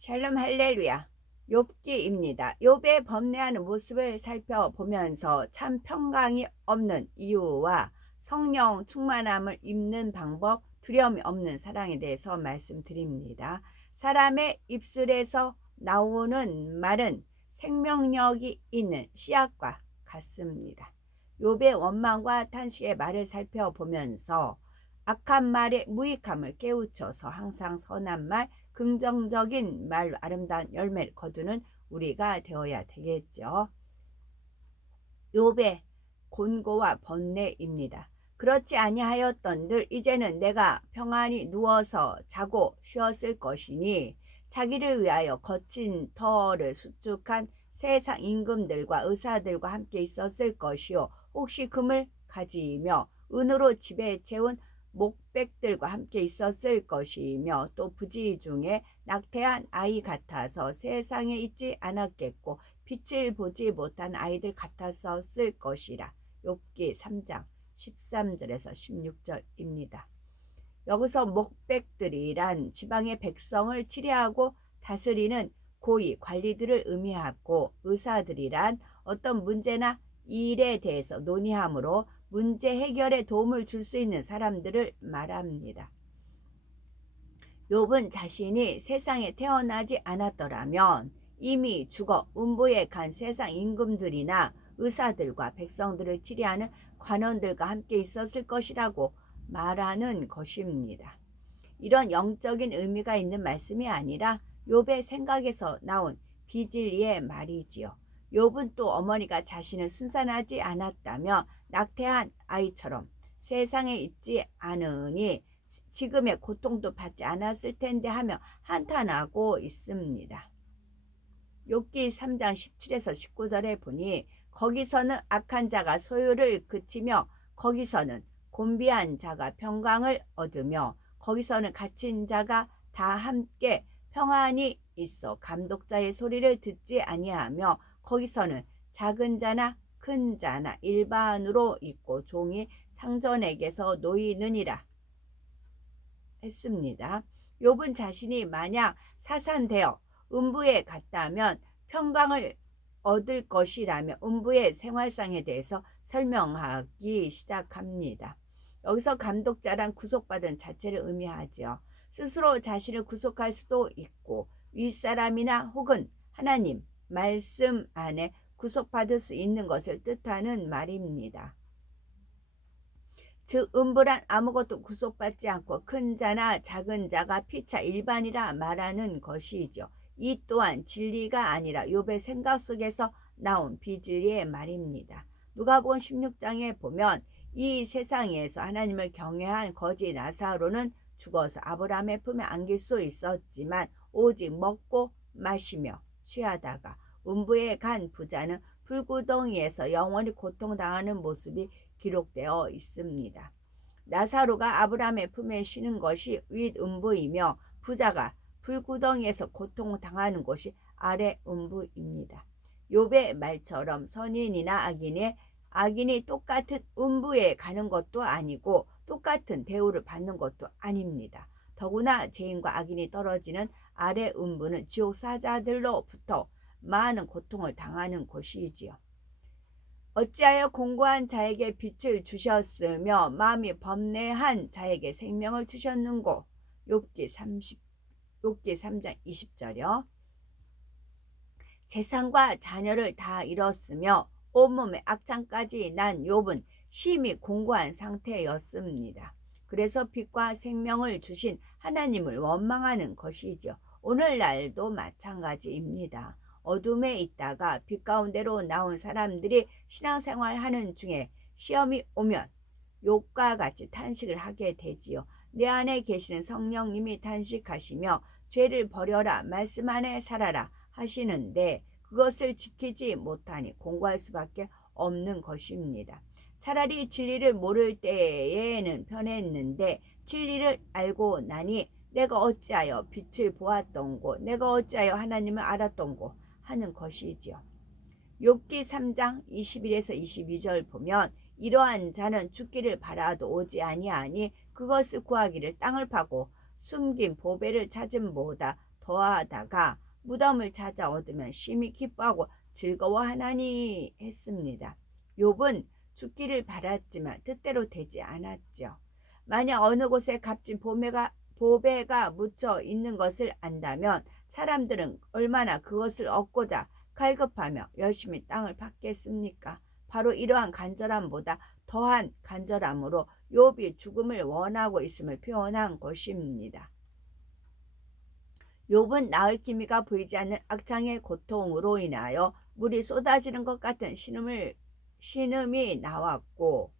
샬롬 할렐루야. 욥기입니다. 욥의 범례하는 모습을 살펴보면서 참 평강이 없는 이유와 성령 충만함을 입는 방법, 두려움이 없는 사랑에 대해서 말씀드립니다. 사람의 입술에서 나오는 말은 생명력이 있는 씨앗과 같습니다. 욥의 원망과 탄식의 말을 살펴보면서 악한 말의 무익함을 깨우쳐서 항상 선한 말, 긍정적인 말로 아름다운 열매를 거두는 우리가 되어야 되겠죠. 욥의 곤고와 번뇌입니다. 그렇지 아니하였던들 이제는 내가 평안히 누워서 자고 쉬었을 것이니 자기를 위하여 거친 터를 수축한 세상 임금들과 의사들과 함께 있었을 것이요 혹시 금을 가지며 은으로 집에 채운 목백들과 함께 있었을 것이며 또 부지 중에 낙태한 아이 같아서 세상에 있지 않았겠고 빛을 보지 못한 아이들 같았었을 것이라. 욥기 3장 13절에서 16절입니다. 여기서 목백들이란 지방의 백성을 치리하고 다스리는 고위 관리들을 의미하고 의사들이란 어떤 문제나 일에 대해서 논의함으로 문제 해결에 도움을 줄 수 있는 사람들을 말합니다. 욥은 자신이 세상에 태어나지 않았더라면 이미 죽어 음부에 간 세상 임금들이나 의사들과 백성들을 치리하는 관원들과 함께 있었을 것이라고 말하는 것입니다. 이런 영적인 의미가 있는 말씀이 아니라 욥의 생각에서 나온 비진리의 말이지요. 욥은 또 어머니가 자신을 순산하지 않았다며 낙태한 아이처럼 세상에 있지 않으니 지금의 고통도 받지 않았을 텐데 하며 한탄하고 있습니다. 욥기 3장 17에서 19절에 보니 거기서는 악한 자가 소유를 그치며 거기서는 곤비한 자가 평강을 얻으며 거기서는 갇힌 자가 다 함께 평안히 있어 감독자의 소리를 듣지 아니하며 거기서는 작은 자나 큰 자나 일반으로 있고 종이 상전에게서 놓이느니라 했습니다. 욥은 자신이 만약 사산되어 음부에 갔다면 평강을 얻을 것이라며 음부의 생활상에 대해서 설명하기 시작합니다. 여기서 감독자란 구속받은 자체를 의미하지요. 스스로 자신을 구속할 수도 있고 윗사람이나 혹은 하나님 말씀 안에 구속받을 수 있는 것을 뜻하는 말입니다. 즉 음부란 아무것도 구속받지 않고 큰 자나 작은 자가 피차 일반이라 말하는 것이죠. 이 또한 진리가 아니라 욥의 생각 속에서 나온 비진리의 말입니다. 누가복음 16장에 보면 이 세상에서 하나님을 경외한 거지 나사로는 죽어서 아브라함의 품에 안길 수 있었지만 오직 먹고 마시며 취하다가 음부에 간 부자는 불구덩이에서 영원히 고통당하는 모습이 기록되어 있습니다. 나사로가 아브라함의 품에 쉬는 것이 윗음부이며 부자가 불구덩이에서 고통당하는 곳이 아래음부입니다. 욥의 말처럼 선인이나 악인이 똑같은 음부에 가는 것도 아니고 똑같은 대우를 받는 것도 아닙니다. 더구나 죄인과 악인이 떨어지는 아래음부는 지옥 사자들로부터 많은 고통을 당하는 곳이지요. 어찌하여 공고한 자에게 빛을 주셨으며 마음이 범례한 자에게 생명을 주셨는고. 욥기 3장 20절이요. 재산과 자녀를 다 잃었으며 온몸에 악창까지 난 욥은 심히 공고한 상태였습니다. 그래서 빛과 생명을 주신 하나님을 원망하는 것이죠. 오늘날도 마찬가지입니다. 어둠에 있다가 빛 가운데로 나온 사람들이 신앙생활하는 중에 시험이 오면 욥과 같이 탄식을 하게 되지요. 내 안에 계시는 성령님이 탄식하시며 죄를 버려라 말씀 안에 살아라 하시는데 그것을 지키지 못하니 공고할 수밖에 없는 것입니다. 차라리 진리를 모를 때에는 편했는데 진리를 알고 나니 내가 어찌하여 빛을 보았던고 내가 어찌하여 하나님을 알았던고 하는 것이지요. 욥기 3장 21에서 22절 보면 이러한 자는 죽기를 바라도 오지 아니하니 그것을 구하기를 땅을 파고 숨긴 보배를 찾음보다 더하다가 무덤을 찾아 얻으면 심히 기뻐하고 즐거워하나니 했습니다. 욥은 죽기를 바랐지만 뜻대로 되지 않았죠. 만약 어느 곳에 값진 보배가 묻혀 있는 것을 안다면 사람들은 얼마나 그것을 얻고자 갈급하며 열심히 땅을 팠겠습니까? 바로 이러한 간절함보다 더한 간절함으로 욥이 죽음을 원하고 있음을 표현한 것입니다. 욥은 나을 기미가 보이지 않는 악창의 고통으로 인하여 물이 쏟아지는 것 같은 신음이 나왔고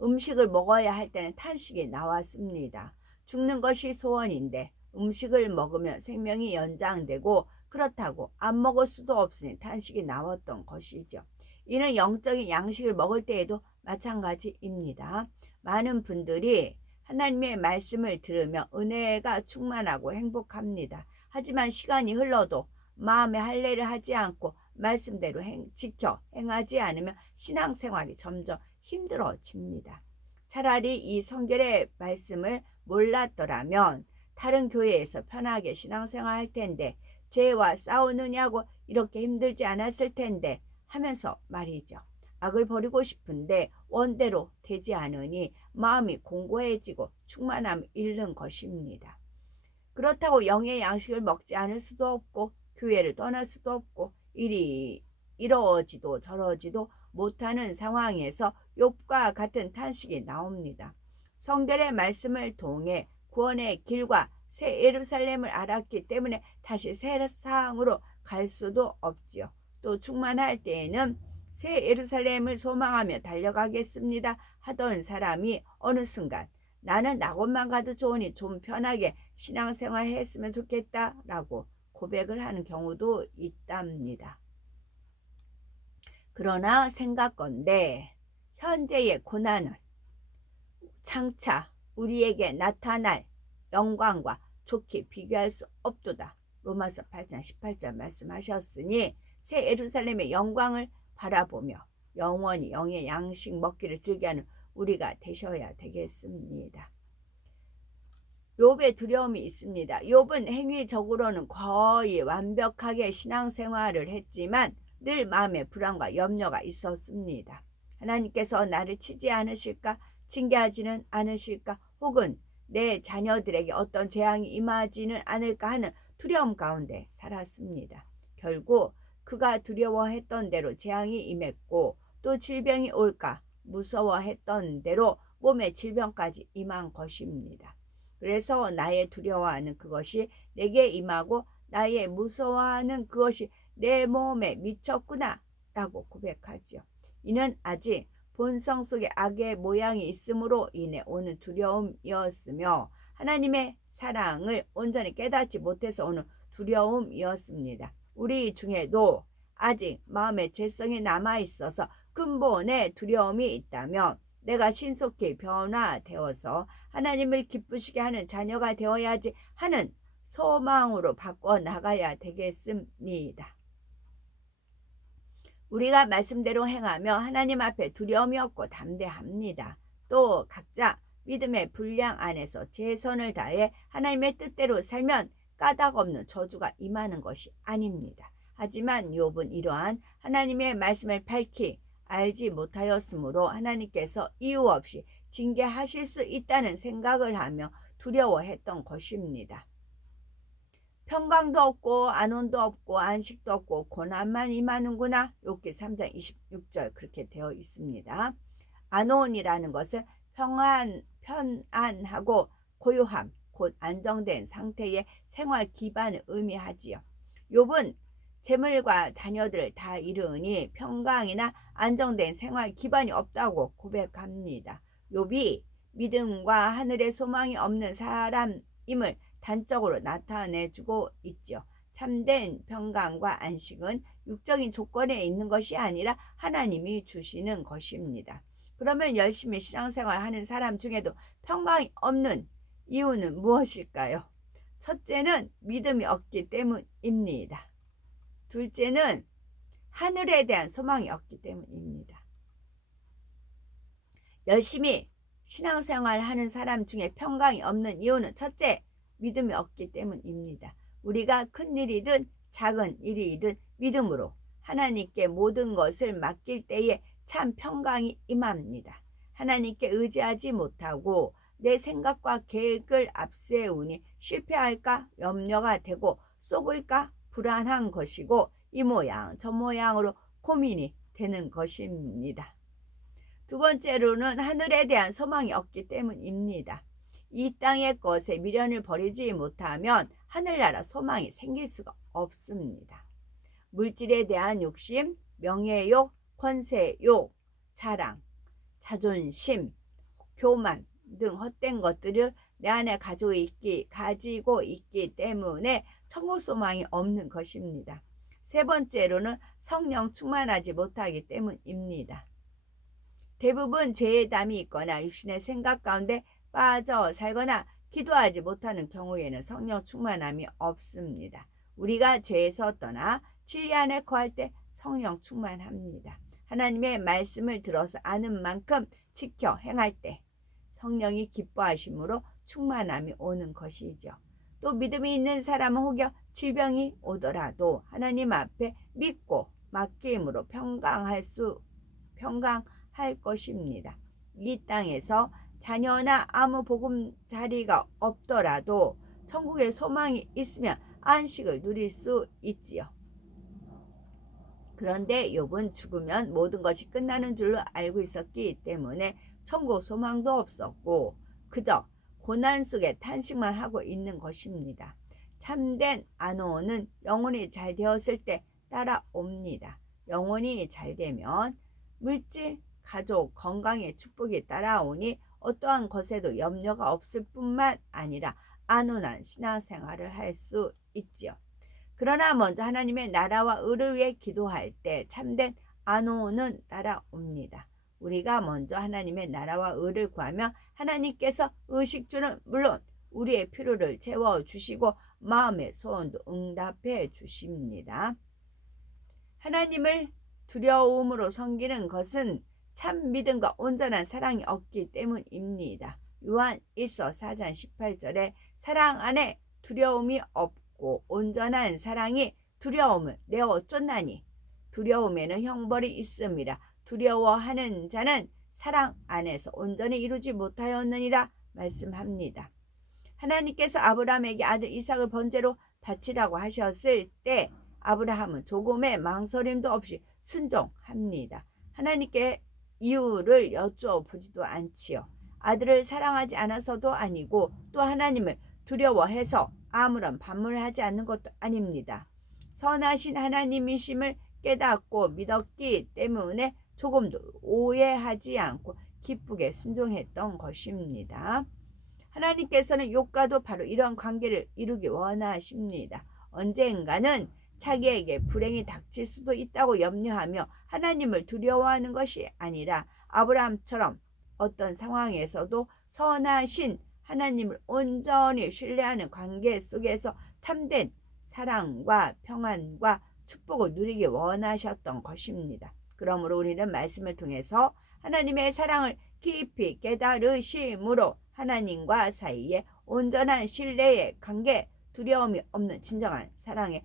음식을 먹어야 할 때는 탄식이 나왔습니다. 죽는 것이 소원인데 음식을 먹으면 생명이 연장되고 그렇다고 안 먹을 수도 없으니 탄식이 나왔던 것이죠. 이는 영적인 양식을 먹을 때에도 마찬가지입니다. 많은 분들이 하나님의 말씀을 들으며 은혜가 충만하고 행복합니다. 하지만 시간이 흘러도 마음의 할례를 하지 않고 말씀대로 지켜 행하지 않으면 신앙생활이 점점 힘들어집니다. 차라리 이 성결의 말씀을 몰랐더라면 다른 교회에서 편하게 신앙생활 할 텐데 죄와 싸우느냐고 이렇게 힘들지 않았을 텐데 하면서 말이죠. 악을 버리고 싶은데 원대로 되지 않으니 마음이 공고해지고 충만함을 잃는 것입니다. 그렇다고 영의 양식을 먹지 않을 수도 없고 교회를 떠날 수도 없고 일이 이러지도 저러지도 못하는 상황에서 욥과 같은 탄식이 나옵니다. 성결의 말씀을 통해 구원의 길과 새 예루살렘을 알았기 때문에 다시 새 세상으로 갈 수도 없지요. 또 충만할 때에는 새 예루살렘을 소망하며 달려가겠습니다 하던 사람이 어느 순간 나는 나 곳만 가도 좋으니 좀 편하게 신앙생활 했으면 좋겠다라고 고백을 하는 경우도 있답니다. 그러나 생각건대 현재의 고난은 장차 우리에게 나타날 영광과 좋게 비교할 수 없도다. 로마서 8장 18절 말씀하셨으니 새 예루살렘의 영광을 바라보며 영원히 영의 양식 먹기를 즐겨하는 우리가 되셔야 되겠습니다. 욥의 두려움이 있습니다. 욥은 행위적으로는 거의 완벽하게 신앙생활을 했지만 늘 마음에 불안과 염려가 있었습니다. 하나님께서 나를 치지 않으실까? 징계하지는 않으실까? 혹은 내 자녀들에게 어떤 재앙이 임하지는 않을까 하는 두려움 가운데 살았습니다. 결국 그가 두려워했던 대로 재앙이 임했고 또 질병이 올까 무서워했던 대로 몸에 질병까지 임한 것입니다. 그래서 나의 두려워하는 그것이 내게 임하고 나의 무서워하는 그것이 내 몸에 미쳤구나 라고 고백하지요. 이는 아직 본성 속에 악의 모양이 있음으로 인해 오는 두려움이었으며 하나님의 사랑을 온전히 깨닫지 못해서 오는 두려움이었습니다. 우리 중에도 아직 마음의 죄성이 남아있어서 근본의 두려움이 있다면 내가 신속히 변화되어서 하나님을 기쁘시게 하는 자녀가 되어야지 하는 소망으로 바꿔나가야 되겠습니다. 우리가 말씀대로 행하며 하나님 앞에 두려움이 없고 담대합니다. 또 각자 믿음의 분량 안에서 최선을 다해 하나님의 뜻대로 살면 까닭 없는 저주가 임하는 것이 아닙니다. 하지만 욥은 이러한 하나님의 말씀을 밝히 알지 못하였으므로 하나님께서 이유 없이 징계하실 수 있다는 생각을 하며 두려워했던 것입니다. 평강도 없고 안온도 없고 안식도 없고 고난만 임하는구나. 욥기 3장 26절 그렇게 되어 있습니다. 안온이라는 것은 편안하고 고요함, 곧 안정된 상태의 생활 기반을 의미하지요. 욥은 재물과 자녀들을 다 잃으니 평강이나 안정된 생활 기반이 없다고 고백합니다. 욥이 믿음과 하늘의 소망이 없는 사람임을 단적으로 나타내주고 있죠. 참된 평강과 안식은 육적인 조건에 있는 것이 아니라 하나님이 주시는 것입니다. 그러면 열심히 신앙생활하는 사람 중에도 평강이 없는 이유는 무엇일까요? 첫째는 믿음이 없기 때문입니다. 둘째는 하늘에 대한 소망이 없기 때문입니다. 열심히 신앙생활 하는 사람 중에 평강이 없는 이유는 첫째, 믿음이 없기 때문입니다. 우리가 큰 일이든 작은 일이든 믿음으로 하나님께 모든 것을 맡길 때에 참 평강이 임합니다. 하나님께 의지하지 못하고 내 생각과 계획을 앞세우니 실패할까 염려가 되고 쏘을까 불안한 것이고 이 모양 저 모양으로 고민이 되는 것입니다. 두 번째로는 하늘에 대한 소망이 없기 때문입니다. 이 땅의 것에 미련을 버리지 못하면 하늘나라 소망이 생길 수가 없습니다. 물질에 대한 욕심, 명예욕, 권세욕, 자랑, 자존심, 교만 등 헛된 것들을 내 안에 가지고 있기 때문에 천국 소망이 없는 것입니다. 세 번째로는 성령 충만하지 못하기 때문입니다. 대부분 죄의 담이 있거나 육신의 생각 가운데 빠져 살거나 기도하지 못하는 경우에는 성령 충만함이 없습니다. 우리가 죄에서 떠나 진리 안에 거할 때 성령 충만합니다. 하나님의 말씀을 들어서 아는 만큼 지켜 행할 때 성령이 기뻐하심으로 충만함이 오는 것이죠. 또 믿음이 있는 사람은 혹여 질병이 오더라도 하나님 앞에 믿고 맡김으로 평강할 것입니다. 이 땅에서 자녀나 아무 보금자리가 없더라도 천국에 소망이 있으면 안식을 누릴 수 있지요. 그런데 욥은 죽으면 모든 것이 끝나는 줄로 알고 있었기 때문에 천국 소망도 없었고 그저 고난 속에 탄식만 하고 있는 것입니다. 참된 안오는 영혼이 잘 되었을 때 따라옵니다. 영혼이 잘 되면 물질, 가족, 건강의 축복이 따라오니 어떠한 것에도 염려가 없을 뿐만 아니라 안온한 신앙생활을 할 수 있지요. 그러나 먼저 하나님의 나라와 의를 위해 기도할 때 참된 안오는 따라옵니다. 우리가 먼저 하나님의 나라와 의를 구하면 하나님께서 의식주는 물론 우리의 필요를 채워주시고 마음의 소원도 응답해 주십니다. 하나님을 두려움으로 섬기는 것은 참 믿음과 온전한 사랑이 없기 때문입니다. 요한 1서 4장 18절에 사랑 안에 두려움이 없고 온전한 사랑이 두려움을 내어 쫓나니 두려움에는 형벌이 있음이라. 두려워하는 자는 사랑 안에서 온전히 이루지 못하였느니라 말씀합니다. 하나님께서 아브라함에게 아들 이삭을 번제로 바치라고 하셨을 때 아브라함은 조금의 망설임도 없이 순종합니다. 하나님께 이유를 여쭤보지도 않지요. 아들을 사랑하지 않아서도 아니고 또 하나님을 두려워해서 아무런 반문을 하지 않는 것도 아닙니다. 선하신 하나님이심을 깨닫고 믿었기 때문에 조금도 오해하지 않고 기쁘게 순종했던 것입니다. 하나님께서는 욥과도 바로 이런 관계를 이루기 원하십니다. 언젠가는 자기에게 불행이 닥칠 수도 있다고 염려하며 하나님을 두려워하는 것이 아니라 아브라함처럼 어떤 상황에서도 선하신 하나님을 온전히 신뢰하는 관계 속에서 참된 사랑과 평안과 축복을 누리기 원하셨던 것입니다. 그러므로 우리는 말씀을 통해서 하나님의 사랑을 깊이 깨달으심으로 하나님과 사이에 온전한 신뢰의 관계, 두려움이 없는 진정한 사랑의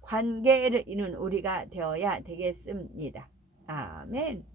관계를 이룬 우리가 되어야 되겠습니다. 아멘.